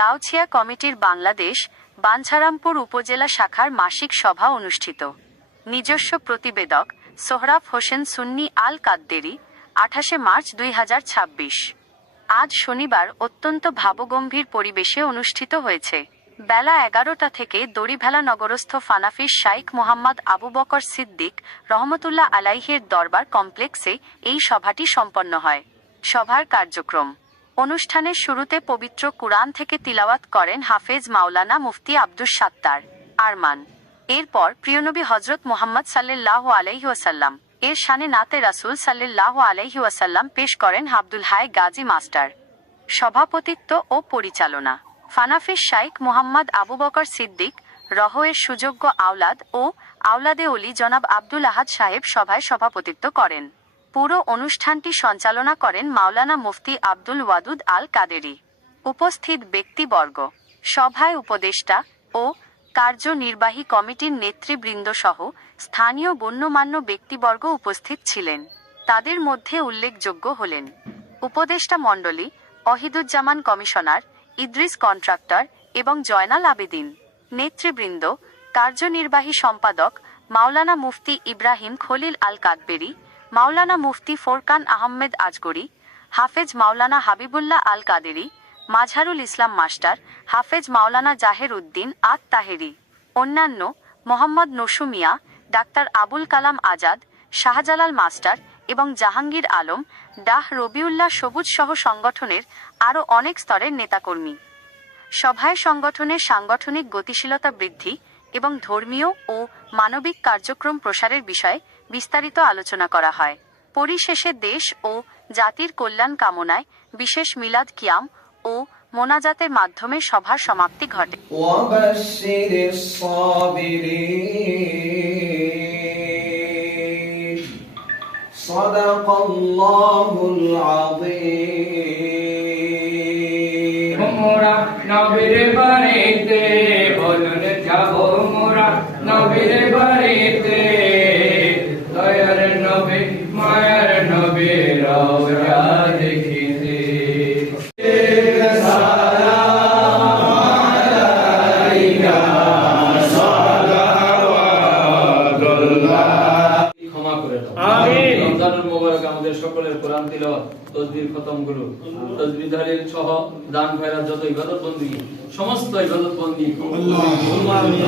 গাউছিয়া কমিটির বাংলাদেশ বাঞ্ছারামপুর উপজেলা শাখার মাসিক সভা অনুষ্ঠিত। নিজস্ব প্রতিবেদক সোহরাব হোসেন সুন্নি আল কাদ্দেরি, 28 মার্চ 2026। আজ শনিবার অত্যন্ত ভাবগম্ভীর পরিবেশে অনুষ্ঠিত হয়েছে। বেলা 11টা থেকে দড়িভেলা নগরস্থ ফানাফিস শাইখ মুহাম্মদ আবু বকর সিদ্দিক রহমতুল্লাহ আলাইহির দরবার কমপ্লেক্সে এই সভাটি সম্পন্ন হয়। সভার কার্যক্রম: অনুষ্ঠানের শুরুতে পবিত্র কুরআন থেকে তিলাওয়াত করেন হাফেজ মাওলানা মুফতি আব্দুস সাত্তার আরমান। এরপর প্রিয়নবী হযরত মুহাম্মদ সাল্লাল্লাহু আলাইহি ওয়াসাল্লাম এর শানে নাতে রাসূল সাল্লাল্লাহু আলাইহি ওয়াসাল্লাম পেশ করেন আব্দুল হাই গাজী মাস্টার। সভাপতিত্ব ও পরিচালনা: ফানাফিস শাইখ মুহাম্মদ আবু বকর সিদ্দিক রহ-এর সুযোগ্য আওলাদ ও আওলাদে ওলি জনাব আব্দুল আহাদ সাহেব সভায় সভাপতিত্ব করেন। পুরো অনুষ্ঠানটি সঞ্চালনা করেন মাওলানা মুফতি আব্দুল ওয়াদুদ আল কাদেরি। উপস্থিত ব্যক্তিবর্গ: সভায় উপদেষ্টা ও কার্যনির্বাহী কমিটির নেতৃবৃন্দ সহ স্থানীয় গণ্যমান্য ব্যক্তিবর্গ উপস্থিত ছিলেন। তাদের মধ্যে উল্লেখযোগ্য হলেন উপদেষ্টা মণ্ডলী অহিদুজ্জামান কমিশনার, ইদ্রিস কন্ট্রাক্টর এবং জয়নাল আবেদিন। নেতৃবৃন্দ: কার্যনির্বাহী সম্পাদক মাওলানা মুফতি ইব্রাহিম খলিল আল কাদবেরি, মাওলানা মুফতি ফোরকান আহমেদ আজগরি, হাফেজ মাওলানা হাবিবুল্লাহ আল কাদেরি, মাজহারুল ইসলাম মাস্টার, হাফেজ মাওলানা জাহের উদ্দিন আত তাহেরি। অন্যান্য: মোহাম্মদ নসু মিয়া, ডাক্তার আবুল কালাম আজাদ, শাহজালাল মাস্টার এবং জাহাঙ্গীর আলম, ডাহ রবিউল্লাহ সবুজ সহ সংগঠনের আরও অনেক স্তরের নেতাকর্মী। সভায় সংগঠনের সাংগঠনিক গতিশীলতা বৃদ্ধি এবং ধর্মীয় ও মানবিক কার্যক্রম প্রসারের বিষয়ে বিস্তারিত আলোচনা করা হয়। পরিশেষে দেশ ও জাতির কল্যাণ কামনায় বিশেষ মিলাদ কিয়াম ও মোনাজাতের মাধ্যমে সভার সমাপ্তি ঘটে। সাদাকাল্লাহুল আযীম। মোরা নবীর বাড়িতে বলুন যাব, মোরা নবীর বাড়িতে, দয়ার নবী মায়ার নবী রওজা দেখিতে। সালাম আলাইকা সালাওয়াতুল্লাহ। ক্ষমা করে দাও। আমিন। রমজানুল মুবারক আমাদের সকলের কোরআন তিলাওয়াত, তাসবিহ খতমগুলো, তাসবিহ তাহলিল সহ দান খয়রাত যত ইবাদত বন্দেগী, সমস্ত ইবাদত বন্দেগী আল্লাহুম্মা আমিন।